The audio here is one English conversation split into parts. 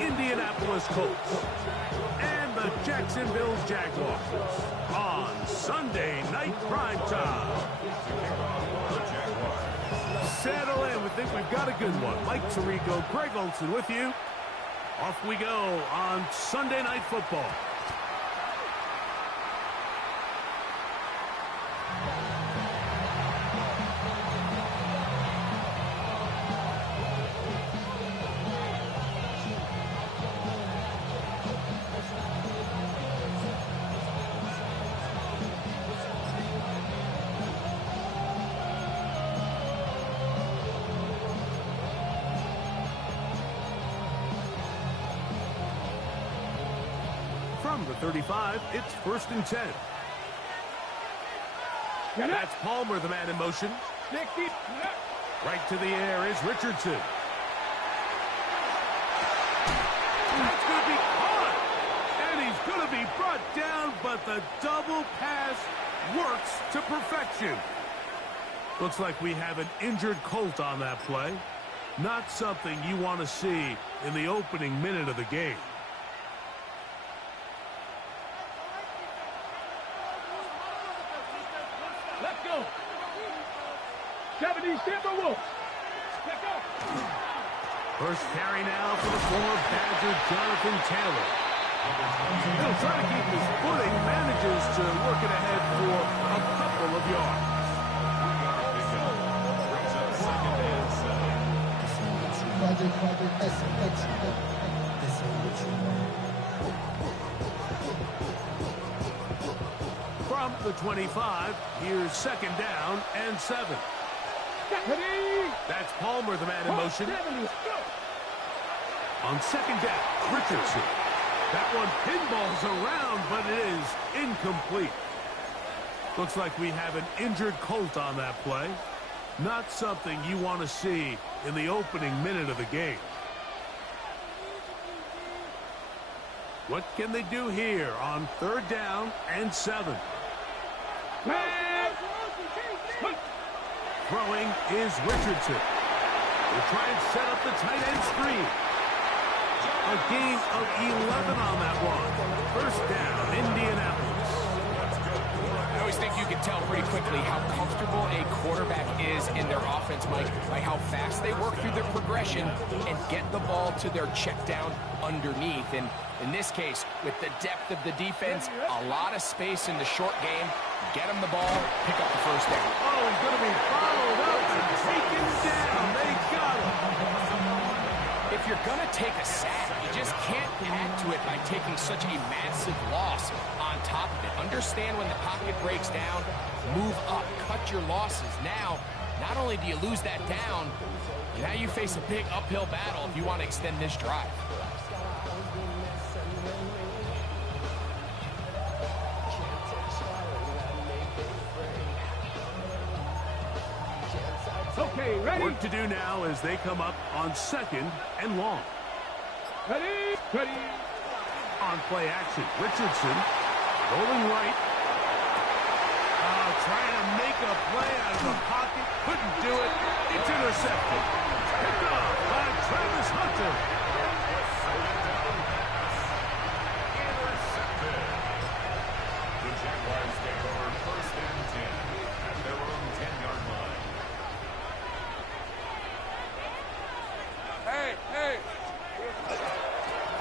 Indianapolis Colts and the Jacksonville Jaguars on Sunday Night Primetime. Settle in. We think we've got a good one. Mike Tirico, Greg Olson with you. Off we go on Sunday Night Football. From the 35, it's 1st and 10. That's Palmer, the man in motion. Right to the air is Richardson. That's going to be caught. And he's going to be brought down, but the double pass works to perfection. Looks like we have an injured Colt on that play. Not something you want to see in the opening minute of the game. Let's go. 70 Timberwolves. First carry now for the former Badger, Jonathan Taylor. He'll try to keep his footing, manages to work it ahead for a couple of yards. From the 25, here's 2nd down and 7. That's Palmer, the man in motion. On 2nd down, Richardson. That one pinballs around, but it is incomplete. Looks like we have an injured Colt on that play. Not something you want to see in the opening minute of the game. What can they do here on 3rd down and 7? Throwing is Richardson. We'll try and set up the tight end screen. A gain of 11 on that one. 1st down, Indianapolis. I always think you can tell pretty quickly how comfortable a quarterback is in their offense, Mike, by how fast they work through their progression and get the ball to their check down underneath. And in this case, with the depth of the defense, a lot of space in the short game, get him the ball, pick up the 1st down. Oh, he's going to be followed up and taken down. They got him. If you're going to take a sack, you just can't add to it by taking such a massive loss on top of it. Understand when the pocket breaks down, move up, cut your losses. Now, not only do you lose that down, now you face a big uphill battle if you want to extend this drive. Okay, ready? Work to do now as they come up on 2nd and long. Ready? Ready. On play action, Richardson rolling right. Trying to make a play out of the pocket. Couldn't do it. It's intercepted. Picked off by Travis Hunter. Intercepted. The Jaguars take over 1st and 10 at their own 10-yard line.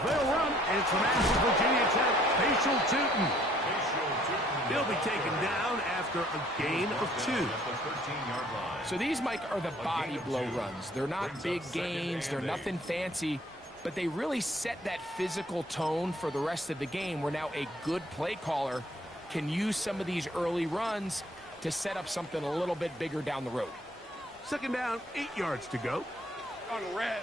They'll run, and it's from Ashland, Virginia Tech, Facial Tootin. He'll be taken down after a gain of 2. So these, Mike, are the body blow runs. They're not big gains. They're nothing fancy. But they really set that physical tone for the rest of the game where now a good play caller can use some of these early runs to set up something a little bit bigger down the road. 2nd down, 8 yards to go. On red.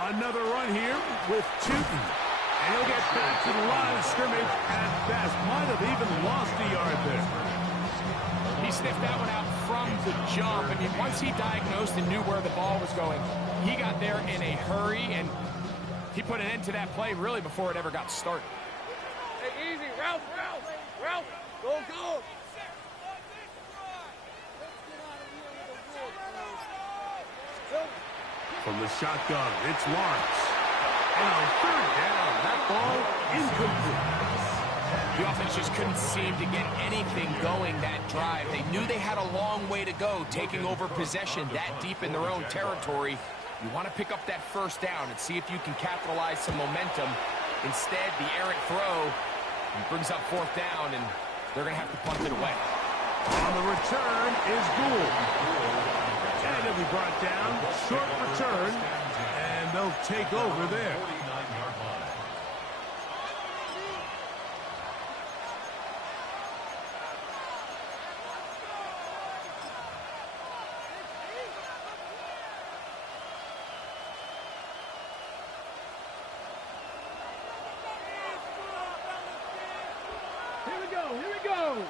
Another run here with Tootin. And he'll get back to the line of scrimmage at best. Might have even lost a yard there. He sniffed that one out from the jump. I mean, once he diagnosed and knew where the ball was going, he got there in a hurry, and he put an end to that play really before it ever got started. Hey, easy. Ralph. Go. From the shotgun, it's Lawrence. And on third down, that ball incomplete. The offense just couldn't seem to get anything going that drive. They knew they had a long way to go, taking over possession that deep in their own territory. You want to pick up that first down and see if you can capitalize some momentum. Instead, the errant throw brings up fourth down, and they're going to have to punt it away. On the return is Gould. And it'll be brought down. Short return. And they'll take over there. Here we go.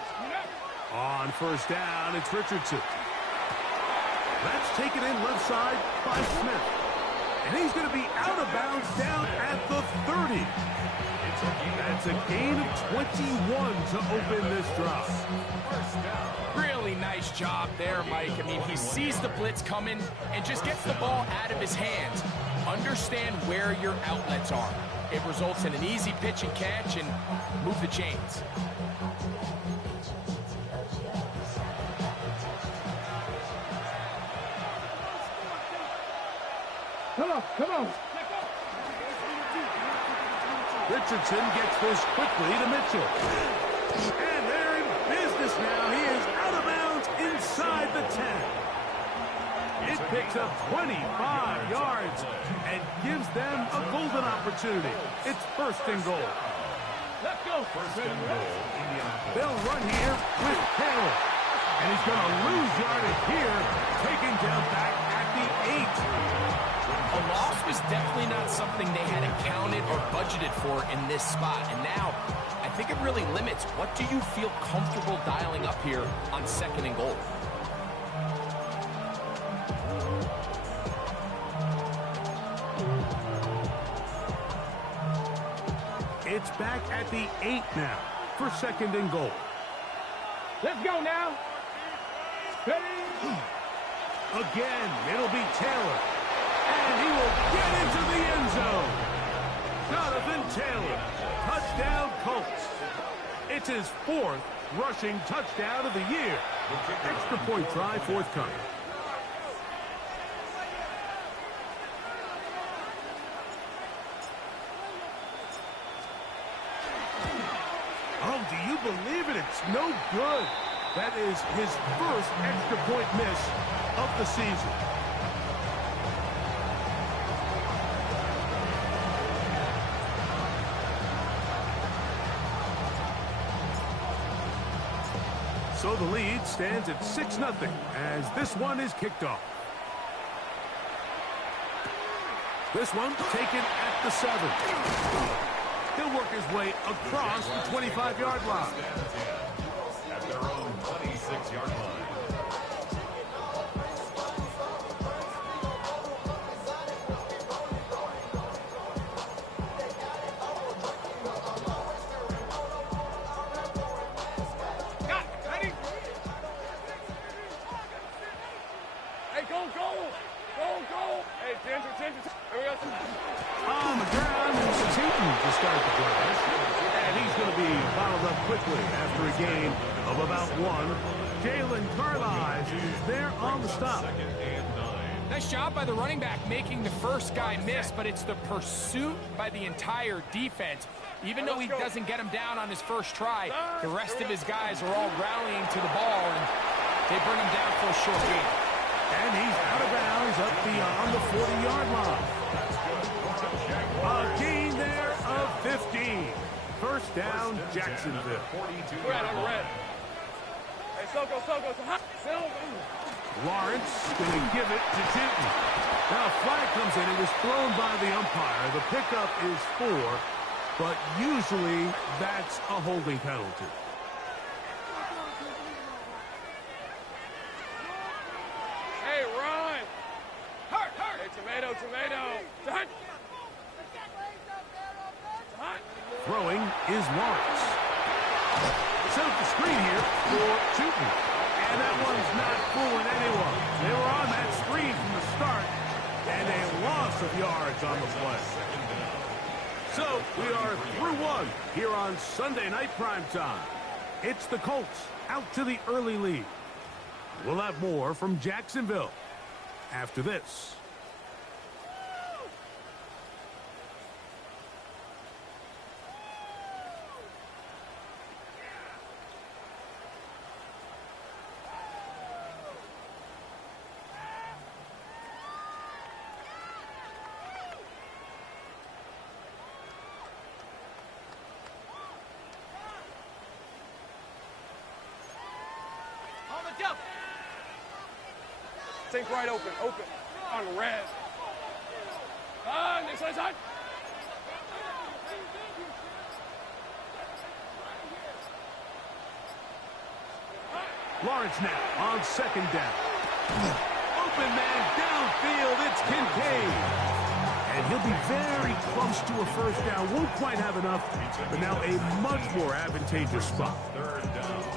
On first down, it's Richardson. That's taken in left side by Smith. And he's going to be out of bounds down at the 30. That's a gain of 21 to open this drive. Really nice job there, Mike. I mean, he sees the blitz coming and just gets the ball out of his hands. Understand where your outlets are. It results in an easy pitch and catch and move the chains. Come on. Richardson gets this quickly to Mitchell. And they're in business now. He is out of bounds inside the 10. It picks up 25 yards and gives them a golden opportunity. It's first and goal. Let's go. First and goal. They'll run here with Taylor. And he's going to lose yardage here, taken down back at the 8. A loss was definitely not something they had accounted or budgeted for in this spot. And now, I think it really limits what do you feel comfortable dialing up here on second and goal. It's back at the 8 now for second and goal. Let's go now. Again, it'll be Taylor. And he will get into the end zone. Jonathan Taylor, touchdown Colts. It's his 4th rushing touchdown of the year. Extra point try forthcoming. Oh, do you believe it? It's no good. That is his first extra point miss of the season. So the lead stands at 6-0 as this one is kicked off. This one taken at the 7. He'll work his way across the 25-yard line. At their own 26-yard line. On the ground, it's Eaton to start the drive. And he's going to be followed up quickly after a gain of about 1. Jalen Carlisle is there on the stop. Nice job by the running back making the first guy miss, but it's the pursuit by the entire defense. Even though he doesn't get him down on his first try, the rest of his guys are all rallying to the ball, and they bring him down for a short gain. And he's out of bounds up beyond the 40-yard line. A gain there of 15. First down, Jacksonville. Red on red. Hey, Soko. Lawrence going to give it to Newton. Now a flag comes in. It was thrown by the umpire. The pickup is 4, but usually that's a holding penalty. Hey, run. Hurt. Hey, tomato. Throwing is Lawrence. Set up the screen here for Newton. And that one's not fooling anyone. They were on that screen from the start. yards on the play. So we are through one here on Sunday Night Primetime. It's the Colts out to the early lead. We'll have more from Jacksonville after this. Think right open. On red. Next side. Lawrence now on second down. Open man downfield. It's Kincaid. And he'll be very close to a first down. Won't quite have enough, but now a much more advantageous spot.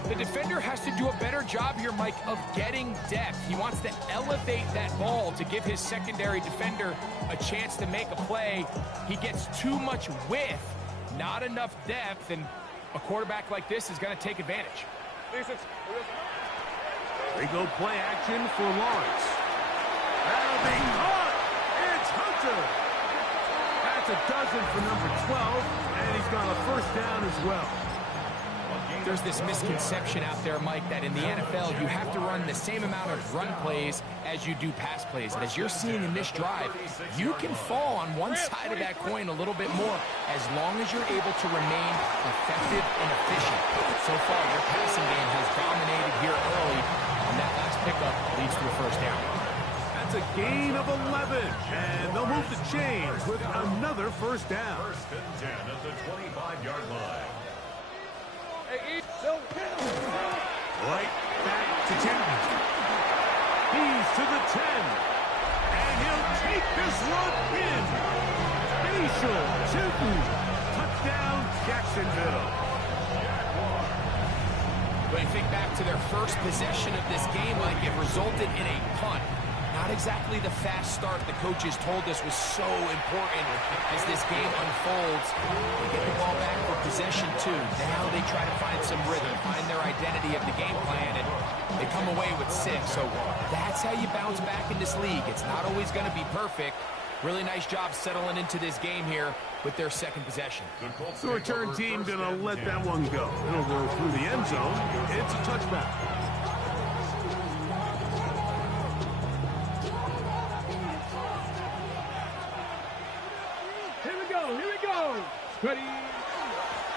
The defender has to do a better job here, Mike, of getting depth. He wants to elevate that ball to give his secondary defender a chance to make a play. He gets too much width, not enough depth, and a quarterback like this is going to take advantage. They go play action for Lawrence. That'll be caught. It's Hunter. That's a dozen for number 12, and he's got a first down as well. There's this misconception out there, Mike, that in the NFL you have to run the same amount of run plays as you do pass plays. And as you're seeing in this drive, you can fall on one side of that coin a little bit more as long as you're able to remain effective and efficient. So far, your passing game has dominated here early, and that last pickup leads to a first down. That's a gain of 11, and they'll move the chains with another first down. First and 10 at the 25-yard line. Right back to Tinton. He's to the 10. And he'll take this one in. Facial Tinton. Touchdown, Jacksonville. When you think back to their first possession of this game, Mike, it resulted in a punt. Not exactly the fast start the coaches told us was so important as this game unfolds. They get the ball back for possession two. Now they try to find some rhythm, find their identity of the game plan, and they come away with 6. So that's how you bounce back in this league. It's not always going to be perfect. Really nice job settling into this game here with their second possession. The return team going to let that one go. It'll go through the end zone. It's a touchback. Ready.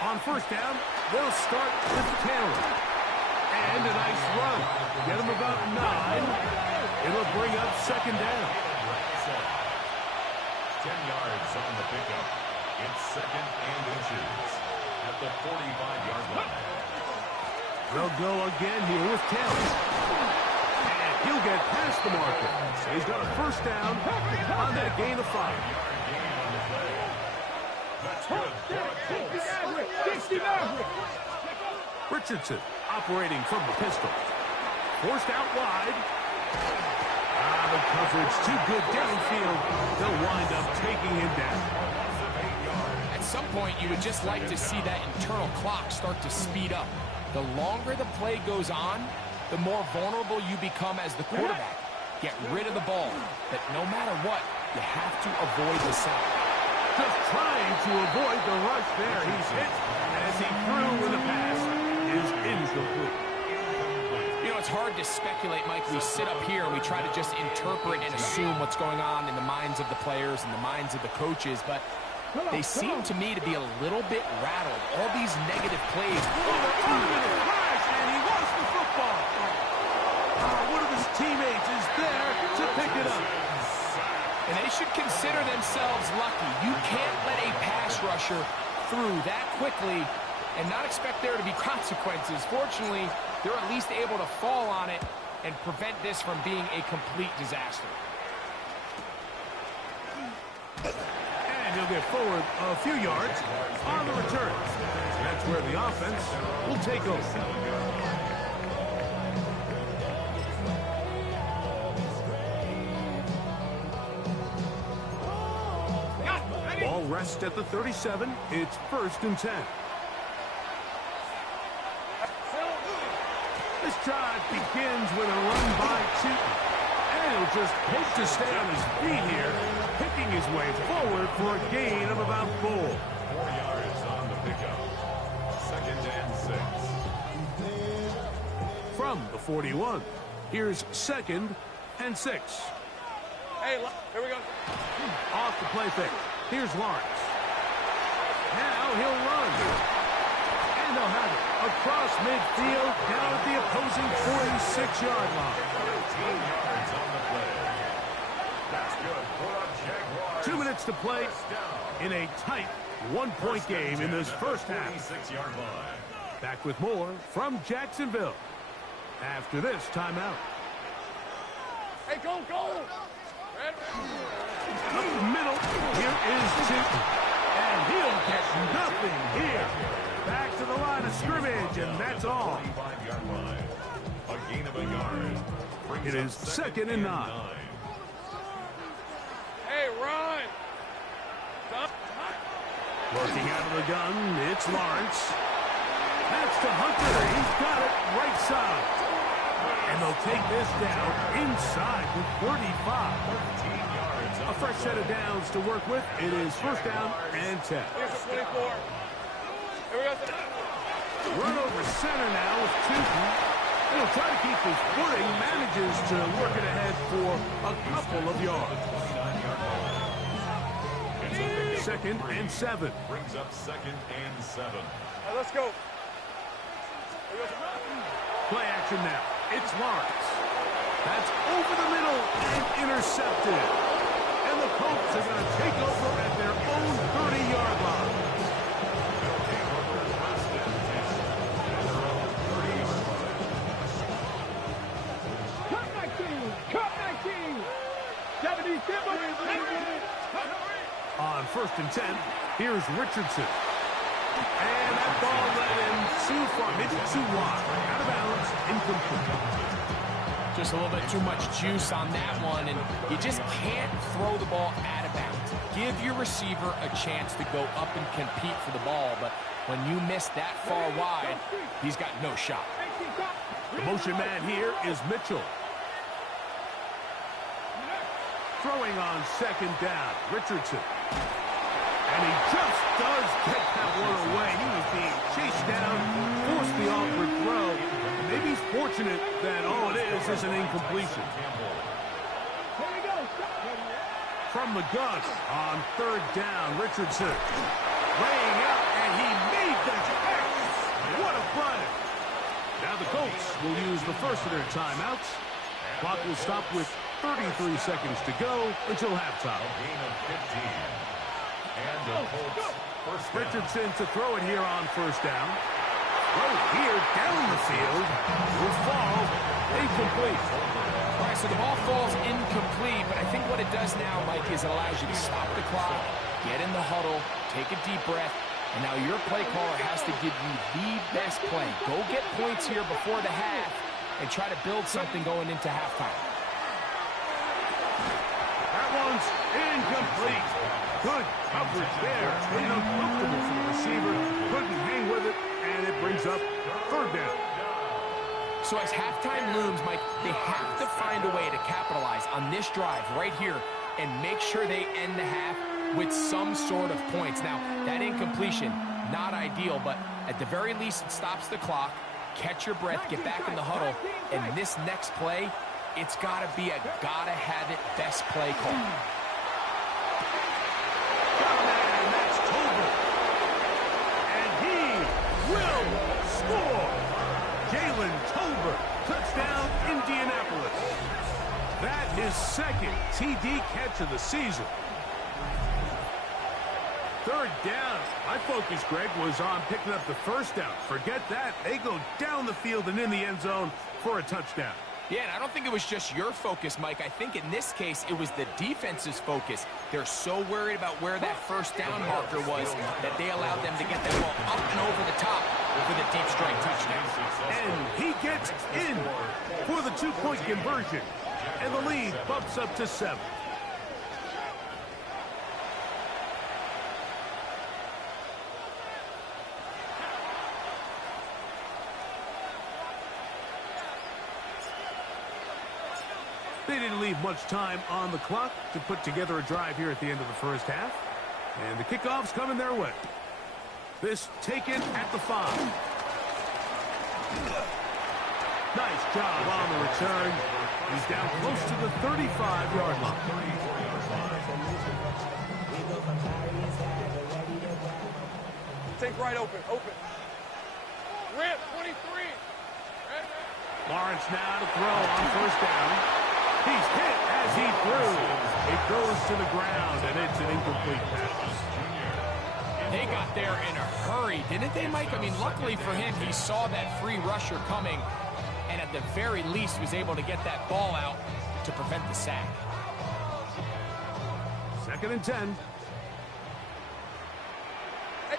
On first down, they'll start with Taylor. And a nice run. Get him about 9. It'll bring up second down. 10 yards on the pickup. It's second and inches at the 45-yard line. They'll go again here with Taylor. And he'll get past the marker. He's got a first down on that gain of 5. Richardson operating from the pistol. Forced out wide. The coverage too good downfield. They'll wind up taking him down. At some point, you would just like to see that internal clock start to speed up. The longer the play goes on, the more vulnerable you become as the quarterback. Get rid of the ball. But no matter what, you have to avoid the sack. Just trying to avoid the rush there. He's hit as he threw with the pass is incomplete. You know, it's hard to speculate, Mike. We sit up here and we try to just interpret and assume what's going on in the minds of the players and the minds of the coaches, but they seem to me to be a little bit rattled. All these negative plays. Crash, and he lost the football. One of his teammates is there to pick it up. And they should consider themselves lucky. You can't let a pass rusher through that quickly and not expect there to be consequences. Fortunately, they're at least able to fall on it and prevent this from being a complete disaster. And he'll get forward a few yards on the return. That's where the offense will take over. rest at the 37. It's 1st and 10. This drive begins with a run by Tootin. And he'll just hope to stay on his feet here, picking his way forward for a gain of about 4. 4 yards on the pickup. 2nd and 6. From the 41, here's 2nd and 6. Hey, here we go. Off the play fake. Here's Lawrence. Now he'll run. And they'll have it across midfield down at the opposing 46-yard line. 13 yards on the play. That's good for the Jaguars. 2 minutes to play in a tight one-point game in this first half. 46-yard line. Back with more from Jacksonville after this timeout. Hey, go, go. Up the middle, here is Tootin. And he'll get nothing here. Back to the line of scrimmage, and that's all. 35-yard line. A gain of a yard. It is 2nd and 9. Hey, run. Working out of the gun, it's Lawrence. That's to Hunter. He's got it right side. And they'll take this down inside the 35. 13 yards. A fresh set of downs to work with. It is 1st down and 10. Here's the 24. Here we go. Run over center now with Tootin. He'll try to keep his footing. Manages to work it ahead for a couple of yards. 2nd and 7. Brings up 2nd and 7. Hey, let's go. Here we go. Play action now. It's Lawrence. That's over the middle and intercepted. And the Colts are going to take over at their own 30-yard line. They'll take over 1st and 10 at their own 30-yard line. Cut back team. Cut back team. 77. On 1st and 10, here's Richardson. And that ball led him too far, maybe too wide. Out of bounds, incomplete. Just a little bit too much juice on that one, and you just can't throw the ball out of bounds. Give your receiver a chance to go up and compete for the ball, but when you miss that far wide, he's got no shot. The motion man here is Mitchell. Throwing on 2nd down, Richardson. And he just does get that one away. He was being chased down, forced the awkward throw. Maybe he's fortunate that all it is an incompletion. From the gun on 3rd down, Richardson. Laying out, and he made the catch. What a play. Now the Colts will use the first of their timeouts. Clock will stop with 33 seconds to go until halftime. A gain of 15. And the Colts first down. Richardson to throw it here on 1st down. Throw here down the field. Will fall incomplete. All right, so the ball falls incomplete, but I think what it does now, Mike, is it allows you to stop the clock, get in the huddle, take a deep breath, and now your play caller has to give you the best play. Go get points here before the half and try to build something going into halftime. That one's incomplete. Good coverage there. Made it uncomfortable for the receiver. Couldn't hang with it, and it brings up 3rd down. So as halftime looms, Mike, they have to find a way to capitalize on this drive right here and make sure they end the half with some sort of points. Now, that incompletion, not ideal, but at the very least, it stops the clock. Catch your breath, get back in the huddle, and this next play, it's got to be a gotta-have-it best play call. And that's Tolbert. And he will score. Jalen Tolbert, touchdown Indianapolis. That is 2nd TD catch of the season. 3rd down. My focus, Greg, was on picking up the 1st down. Forget that. They go down the field and in the end zone for a touchdown. Yeah, and I don't think it was just your focus, Mike. I think in this case, it was the defense's focus. They're so worried about where that 1st down marker was that they allowed them to get the ball up and over the top for the deep strike touchdown. And he gets in for the 2-point conversion. And the lead bumps up to 7. They didn't leave much time on the clock to put together a drive here at the end of the first half. And the kickoff's coming their way. This taken at the 5. Nice job on the return. He's down close to the 35-yard line. Take right open. Rip, 23. Lawrence now to throw on first down. He's hit as he threw. It goes to the ground, and it's an incomplete pass. They got there in a hurry, didn't they, Mike? I mean, luckily for him, he saw that free rusher coming, and at the very least was able to get that ball out to prevent the sack. 2nd and 10. Hey,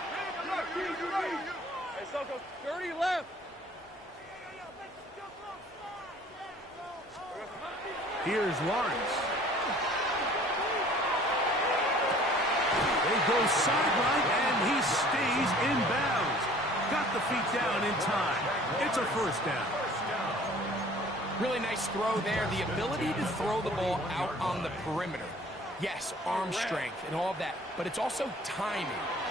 Soko, 30 left. Here's Lawrence. They go sideline, and he stays in bounds. Got the feet down in time. It's a first down. Really nice throw there. The ability to throw the ball out on the perimeter. Yes, arm strength and all of that, but it's also timing.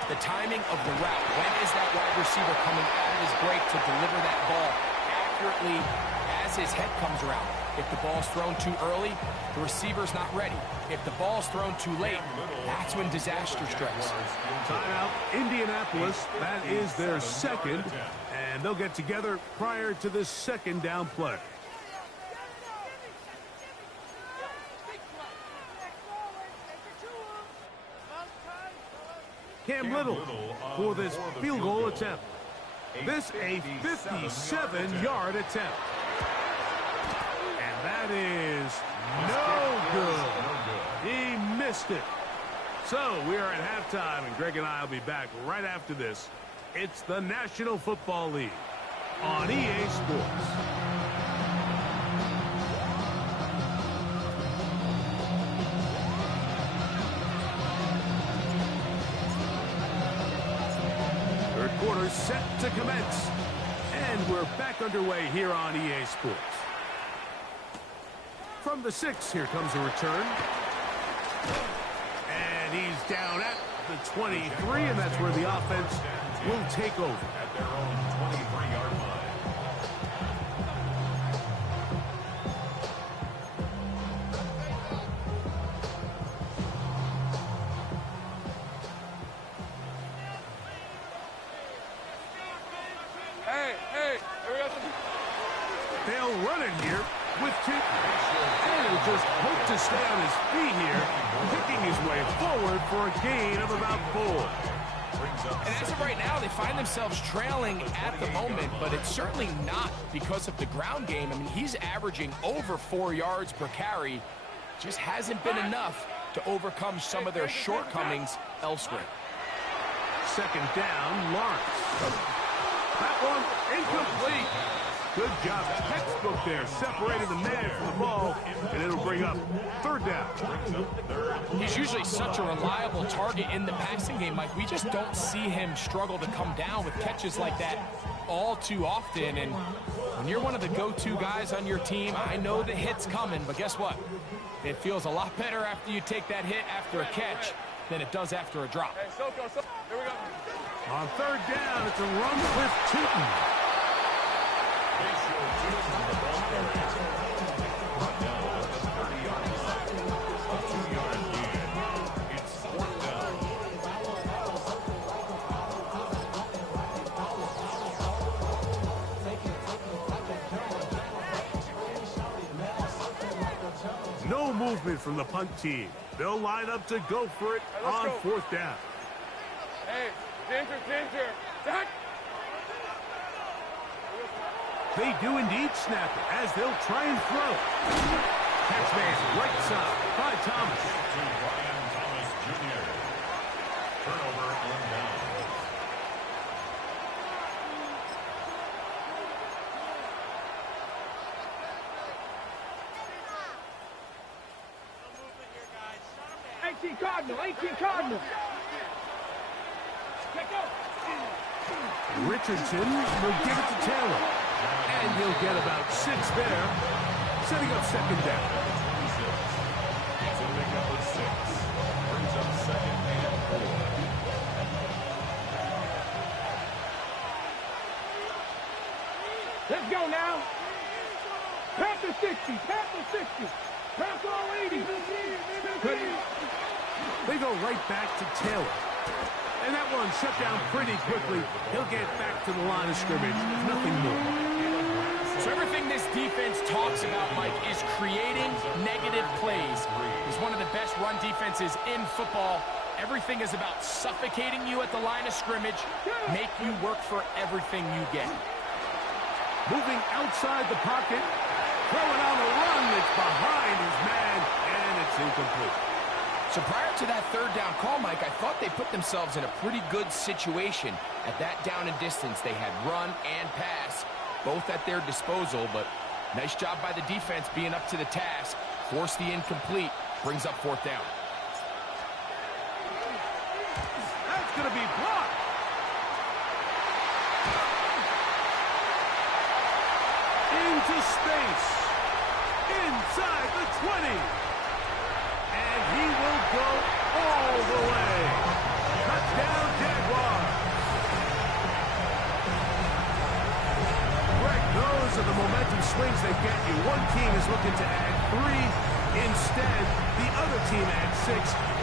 The timing of the route. When is that wide receiver coming out of his break to deliver that ball accurately as his head comes around? If the ball's thrown too early, the receiver's not ready. If the ball's thrown too late, that's when disaster strikes. Timeout, Indianapolis. That is their second, and they'll get together prior to this second down play. Cam Little for this field goal attempt. This a 57-yard attempt. And that is no good. He missed it. So we are at halftime, and Greg and I will be back right after this. It's the National Football League on EA Sports. Third quarter set to commence. And we're back underway here on EA Sports. From the 6, here comes a return. And he's down at the 23, and that's where the offense will take over. At their own 23-yard line. Hey, here we go. They'll run it here with 2. And he'll just hope to stay on his feet here, picking his way forward for a gain of about 4. And as of right now, they find themselves trailing at the moment, but it's certainly not because of the ground game. I mean, he's averaging over 4 yards per carry. Just hasn't been enough to overcome some of their shortcomings elsewhere. Second down, Lawrence. That one incomplete. Good job. Textbook there. Separated the man from the ball, and it'll bring up third down. He's usually such a reliable target in the passing game, Mike. We just don't see him struggle to come down with catches like that all too often. And when you're one of the go-to guys on your team, I know the hit's coming, but guess what? It feels a lot better after you take that hit after a catch than it does after a drop. Hey, Soko, here we go. On third down, it's a run with Tootin. No movement from the punt team. They'll line up to go for it on fourth down. Hey, danger. Zach. They do indeed snap it as they'll try and throw. Catch made right side by Thomas. To Brian Thomas Jr. Turnover on down. Cardinal. Richardson will give it to Taylor. And he'll get about 6 there, setting up second down. 60, tackle 60, tackle 80. They go right back to Taylor. And that one shut down pretty quickly. He'll get back to the line of scrimmage. Nothing more. So everything this defense talks about, Mike, is creating negative plays. It's one of the best run defenses in football. Everything is about suffocating you at the line of scrimmage, make you work for everything you get. Moving outside the pocket, throwing on the run. It's behind his man, and it's incomplete. So prior to that third down call, Mike, I thought they put themselves in a pretty good situation. At that down and distance, they had run and pass, both at their disposal, but nice job by the defense being up to the task. Force the incomplete, brings up fourth down. That's going to be blocked. Into space. Inside the 20. And he will go all the way. Touchdown, Jaguars. Greg, those are the momentum swings they get you. One team is looking to add 3. Instead, the other team adds 6,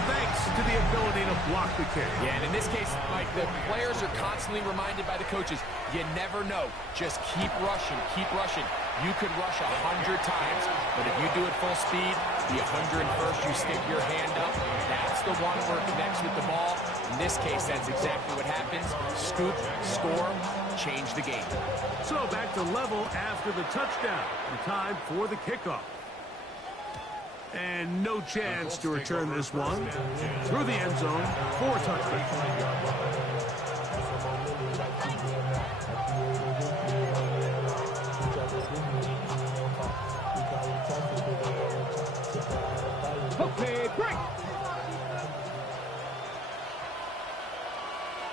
thanks to the ability to block the kick. Yeah, and in this case, Mike, the players are constantly reminded by the coaches, you never know. Just keep rushing, keep rushing. You could rush 100 times, but if you do it full speed, the 101st, you stick your hand up. That's the one where it connects with the ball. In this case, that's exactly what happens. Scoop, score, change the game. So back to level after the touchdown. The time for the kickoff. And no chance to return this one. Through the end zone for a touchdown. Okay, break.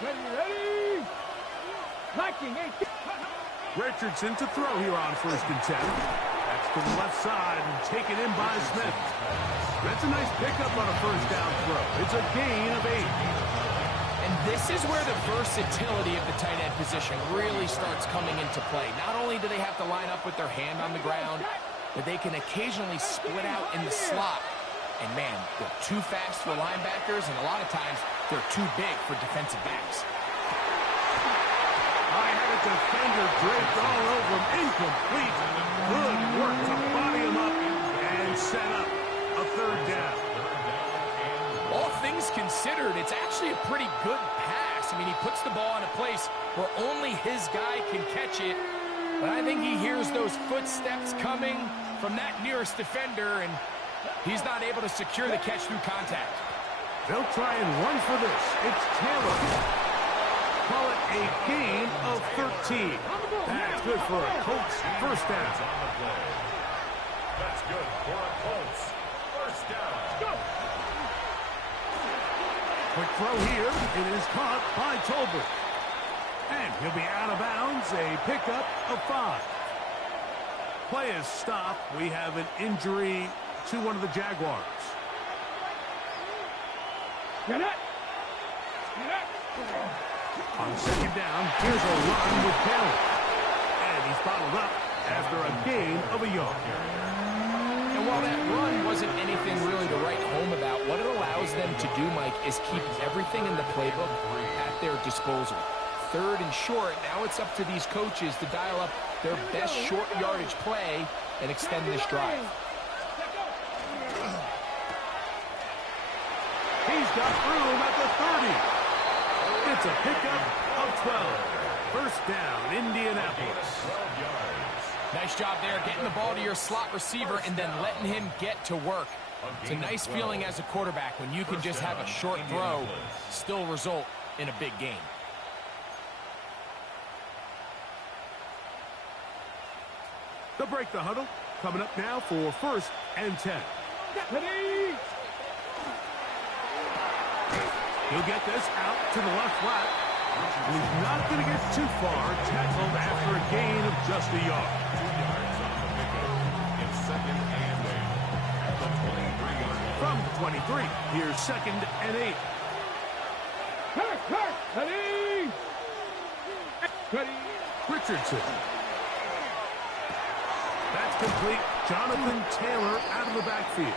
Ready. Liking 8. Richardson to throw here on 1st and 10. That's to the left side and taken in by Smith. That's a nice pickup on a 1st down throw. It's a gain of 8. And this is where the versatility of the tight end position really starts coming into play. Not only do they have to line up with their hand on the ground, but they can occasionally split out in the slot. And man, they're too fast for linebackers, and a lot of times they're too big for defensive backs. I had a defender draped all over him. Incomplete. Good work to body him up and set up a 3rd down. All things considered, it's actually a pretty good pass. I mean, he puts the ball in a place where only his guy can catch it. But I think he hears those footsteps coming from that nearest defender, and he's not able to secure the catch through contact. They'll try and run for this. It's Taylor. Call it a gain of 13. That's good for a Colts 1st down. That's good for a Colts 1st down. Quick throw here. It is caught by Tolbert. And he'll be out of bounds. A pickup of 5. Play is stopped. We have an injury to one of the Jaguars. Get it. On 2nd down, here's a run with Taylor. And he's bottled up after a gain of a yard. And while that run wasn't anything really to write home about, what it allows them to do, Mike, is keep everything in the playbook at their disposal. 3rd and short, now it's up to these coaches to dial up their best short yardage play and extend this drive. He's got room at the 30. It's a pickup of 12. 1st down, Indianapolis. Nice job there, getting the ball to your slot receiver and then letting him get to work. It's a nice feeling as a quarterback when you can just have a short throw, still result in a big game. They'll break the huddle. Coming up now for 1st and 10. Ready. He'll get this out to the left flat. He's not going to get too far. Tackled after a gain of just a yard. 2 yards on the pickup. It's 2nd and 8 at the 23-yard line. From the 23, here's 2nd and 8. Ready. Richardson. That's complete. Jonathan Taylor out of the backfield.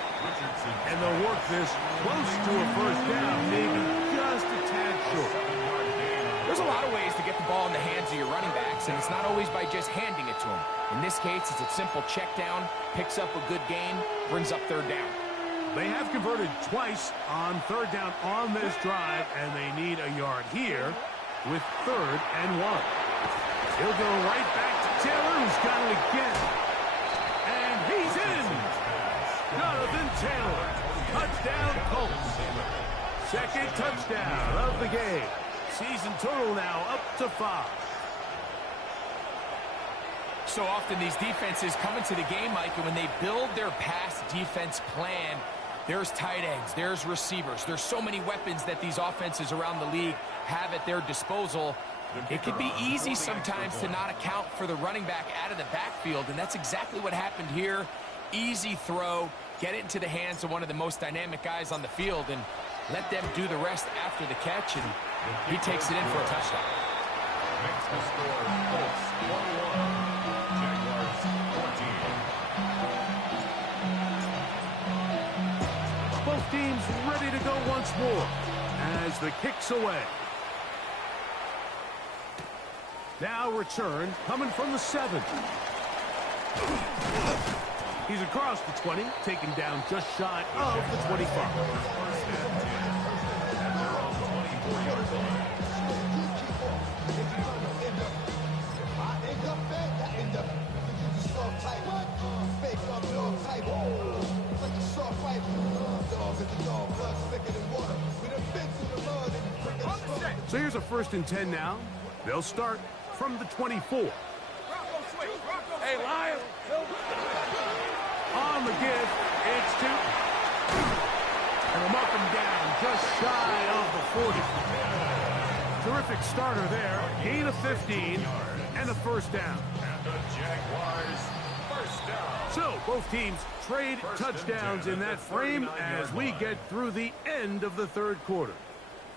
And they'll work this close to a first down, maybe just a tad short. There's a lot of ways to get the ball in the hands of your running backs, and it's not always by just handing it to them. In this case, it's a simple check down, picks up a good gain, brings up third down. They have converted twice on third down on this drive, and they need a yard here with 3rd and 1. He'll go right back to Taylor, who's got it again. And he's in! Jonathan Taylor, touchdown Colts. Second touchdown of the game. Season total now up to 5. So often these defenses come into the game, Mike, and when they build their pass defense plan, there's tight ends, there's receivers. There's so many weapons that these offenses around the league have at their disposal. It could be easy sometimes to not account for the running back out of the backfield, and that's exactly what happened here. Easy throw, get it into the hands of one of the most dynamic guys on the field, and let them do the rest after the catch, and he takes it in for a touchdown. Makes the score Colts 1-1. Jaguars 14. Both teams ready to go once more as the kick's away. Now return coming from the 7. He's across the 20, taken down just shy of the 25. So here's a 1st and 10 now. They'll start from the 24. Hey, Lions. On the give, it's 2. And they'll mark him down just shy of the 40. Terrific starter there. Gain of 15 and a first down. And the Jaguars first down. So both teams trade touchdowns in that frame as we get through the end of the 3rd quarter.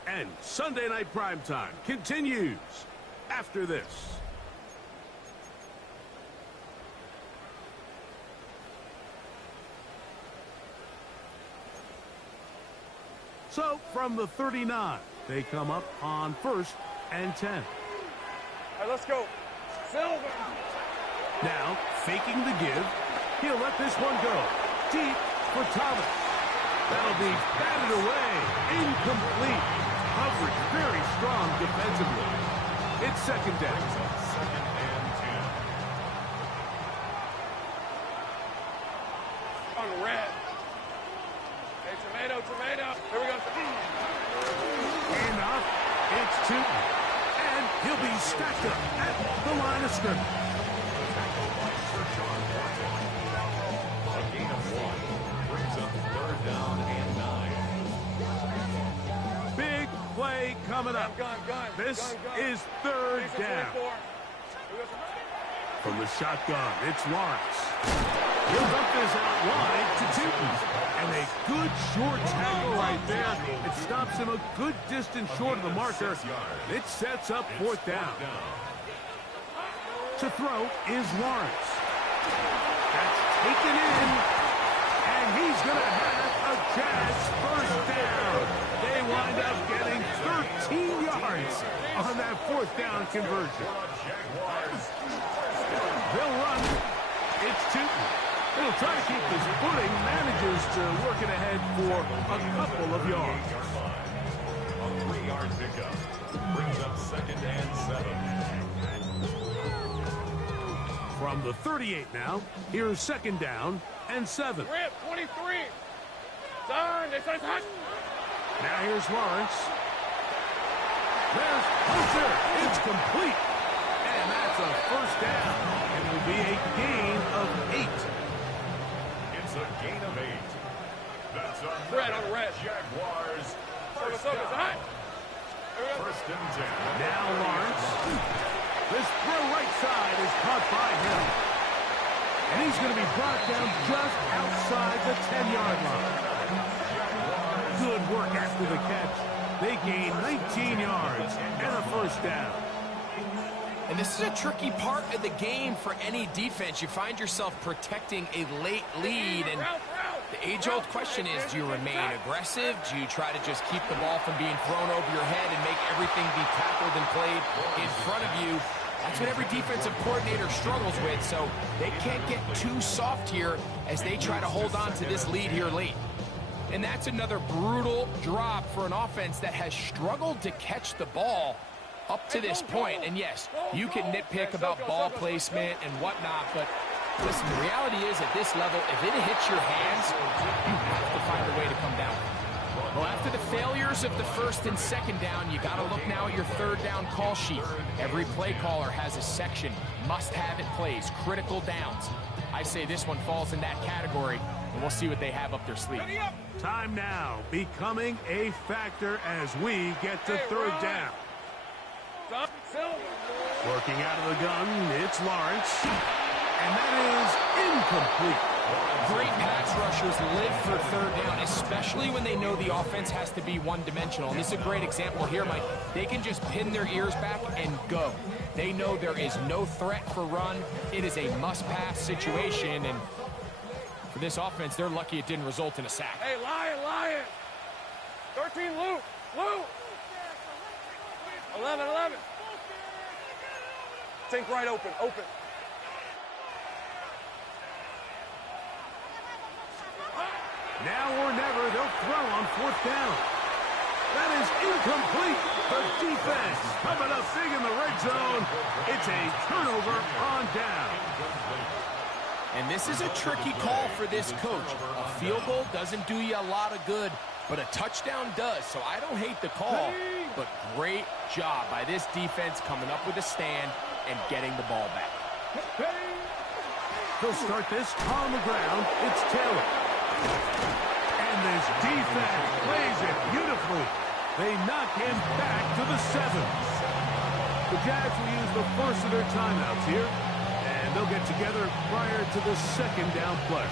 And Sunday Night Primetime continues after this. So from the 39, they come up on 1st and 10. All right, let's go. Silver. Now, faking the give, he'll let this one go. Deep for Thomas. That'll be batted away. Incomplete. Coverage very strong defensively. It's 2nd down. 2nd and 10. On red. Hey, tomato. Here we go. Enough. It's 2. And he'll be stacked up at the line of scrimmage. A gain of 1 brings up 3rd down and 9. Big play coming up. Gun. This is 3rd down. From the shotgun, it's Lawrence. He'll dump this out wide to Tootin. And a good short tackle right there. It stops him a good distance short of the marker. It sets up 4th down. To throw is Lawrence. That's taken in. And he's going to have a Jazz first down. They wind up getting 13 yards on that 4th down conversion. They'll run. It's Tootin. He'll try to keep his footing, manages to work it ahead for a couple of yards. A 3-yard pickup brings up 2nd and 7. From the 38 now, here's 2nd down and 7. Rip, 23. Turn. They said touch. Now here's Lawrence. There's Hunter. It's complete. And that's a first down. It will be a gain of 8. It's a gain of 8. That's a Red on red. Jaguars first Focus, down. high. 1st and 10. Now Lawrence. This throw right side is caught by him. And he's going to be brought down just outside the 10-yard line. Good work after the catch. They gain 19 yards and a first down. And this is a tricky part of the game for any defense. You find yourself protecting a late lead, and the age-old question is, do you remain aggressive? Do you try to just keep the ball from being thrown over your head and make everything be tackled and played in front of you? That's what every defensive coordinator struggles with, so they can't get too soft here as they try to hold on to this lead here late. And that's another brutal drop for an offense that has struggled to catch the ball up to this point. And yes, you can nitpick about ball placement and whatnot, but listen, the reality is at this level, if it hits your hands, you have to find a way to come down. Well, after the failures of the first and second down, you got to look now at your third down call sheet. Every play caller has a section, must-have-it plays, critical downs. I say this one falls in that category, and we'll see what they have up their sleeve. Time now becoming a factor as we get to third down. Working out of the gun, it's Lawrence. And that is incomplete. Great pass rushers live for third down, especially when they know the offense has to be one-dimensional. And this is a great example here, Mike. They can just pin their ears back and go. They know there is no threat for run. It is a must-pass situation, and for this offense, they're lucky it didn't result in a sack. Hey, Lion! 13, Luke! 11. Think right, open. Now or never, they'll throw on fourth down. That is incomplete. The defense coming up big in the red zone. It's a turnover on down. And this is a tricky call for this coach. A field goal doesn't do you a lot of good, but a touchdown does. So I don't hate the call, but great job by this defense coming up with a stand and getting the ball back. They'll start this on the ground. It's Taylor. And this defense plays it beautifully. They knock him back to the 7. The Jags will use the first of their timeouts here, and they'll get together prior to the second down play.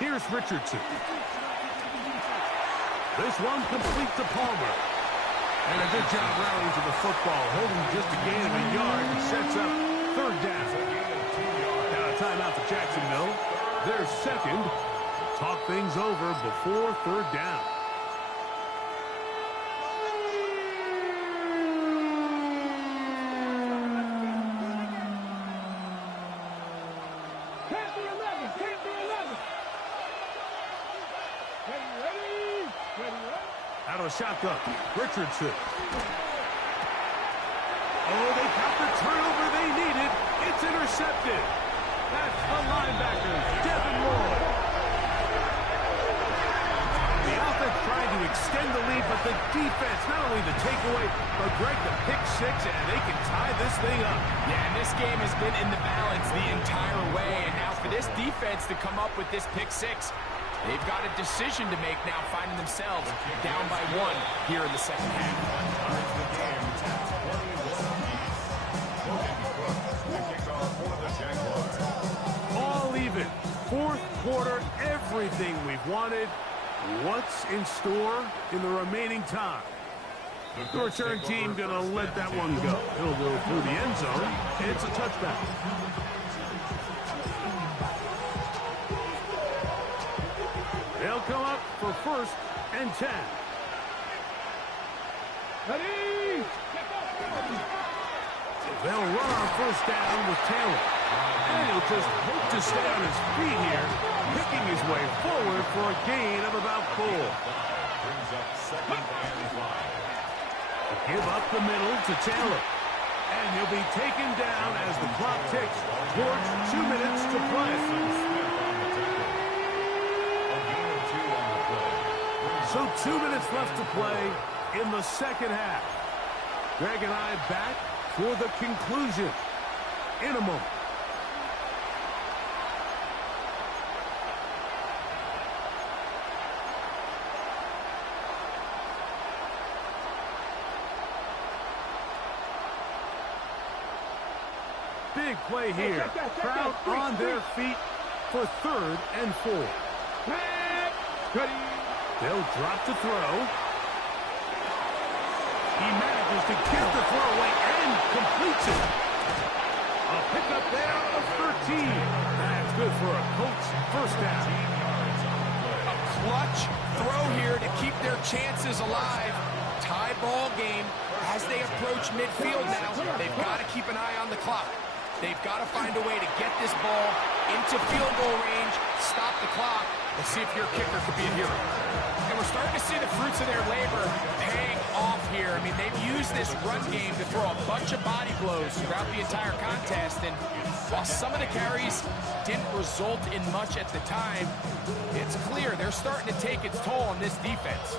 Here's Richardson. This one complete to Palmer. And a good job rallying to the football, holding just a gain of a yard and sets up third down. Now a timeout for Jacksonville. Their second. Talk things over before third down. Out of the shotgun, Richardson. Oh, they got the turnover they needed. It's intercepted. That's the linebacker, Devin Lloyd. The offense trying to extend the lead, but the defense, not only the takeaway, but Greg, the pick six, and they can tie this thing up. Yeah, and this game has been in the balance the entire way, and now for this defense to come up with this pick six, they've got a decision to make now, finding themselves down by 1 here in the second half. All even. Fourth quarter, everything we've wanted. What's in store in the remaining time? The return team going to let that one go. It'll go through the end zone. It's a touchback. They'll come up for first and 10. They'll run on first down with Taylor. And he'll just hope to stay on his feet here, picking his way forward for a gain of about 4. Brings up second and 5. Give up the middle to Taylor. And he'll be taken down as the clock ticks towards 2 minutes to play. So 2 minutes left to play in the second half. Greg and I back for the conclusion in a moment. big play here. Crowd on their feet for 3rd and 4. They'll drop to throw. He manages to get the throw away and completes it. A pickup there of 13. That's good for a Colts first down. A clutch throw here to keep their chances alive. Tie ball game as they approach midfield now. They've got to keep an eye on the clock. They've got to find a way to get this ball into field goal range, stop the clock, and see if your kicker could be a hero. And we're starting to see the fruits of their labor paying off here. I mean, they've used this run game to throw a bunch of body blows throughout the entire contest. And while some of the carries didn't result in much at the time, it's clear they're starting to take its toll on this defense.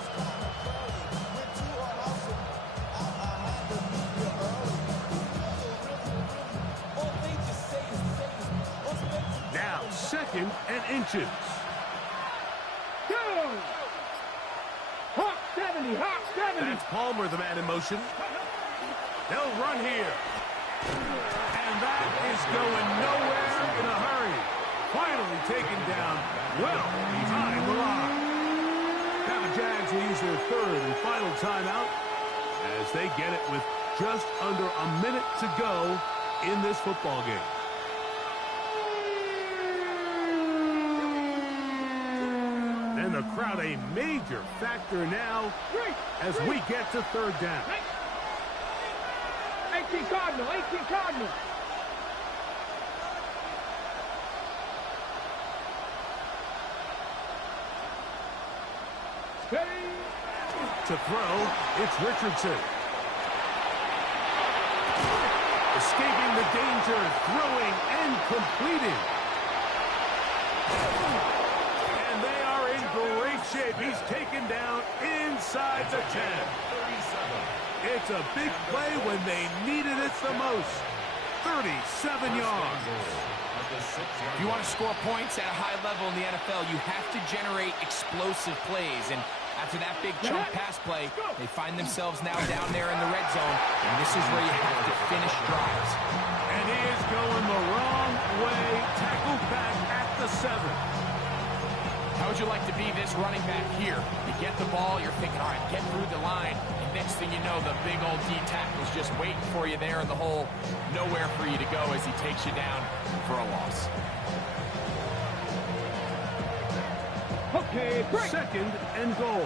Now 2nd and inches. Hawk 70, Hawk 70. That's Palmer, the man in motion. They'll run here. And that is going nowhere in a hurry. Finally taken down well behind the line. Now the Jags will use their 3rd and final timeout as they get it with just under a minute to go in this football game. And the crowd a major factor now as we get to 3rd down. 18 Cardinal, 18 Cardinal. To throw, it's Richardson. Escaping the danger, throwing and completing. And they are in great shape. He's taken down inside the 10. It's a big play when they needed it the most. 37 yards. If you want to score points at a high level in the NFL, you have to generate explosive plays. And after that big chunk pass play, they find themselves now down there in the red zone. And this is where you have to finish drives. And he is going the wrong way. Tackled back at the 7. How would you like to be this running back here? You get the ball, you're thinking, all right, get through the line. And next thing you know, the big old D-tackle's just waiting for you there in the hole. Nowhere for you to go as he takes you down for a loss. Okay, 2nd and goal.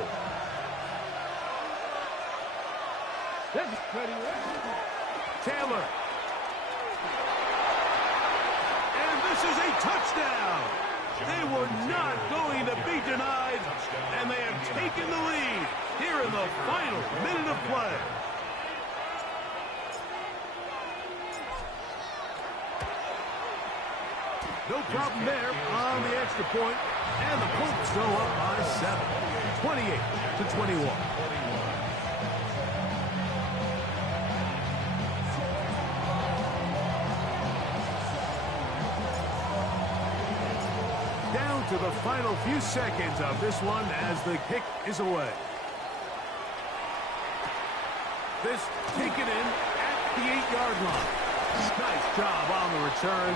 Taylor. And this is a touchdown. They were not going to be denied, and they have taken the lead here in the final minute of play. No problem there on the extra point, and the Colts go up by 7, 28-21. Down to the final few seconds of this one as the kick is away. This taken in at the 8-yard line. Nice job on the return.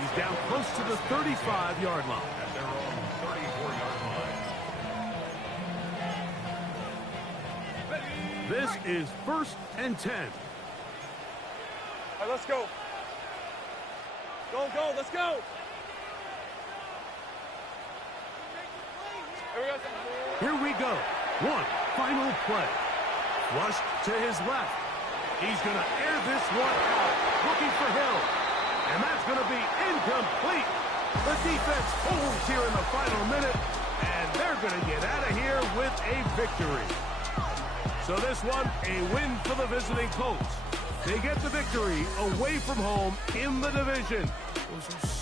He's down close to the 35-yard line. At their own 34-yard line. This is 1st and 10. All right, let's go. Go, let's go. Here we go. One final play. Rush to his left. He's going to air this one out. Looking for Hill. And that's going to be incomplete. The defense holds here in the final minute. And they're going to get out of here with a victory. So this one, a win for the visiting Colts. They get the victory away from home in the division. Those are so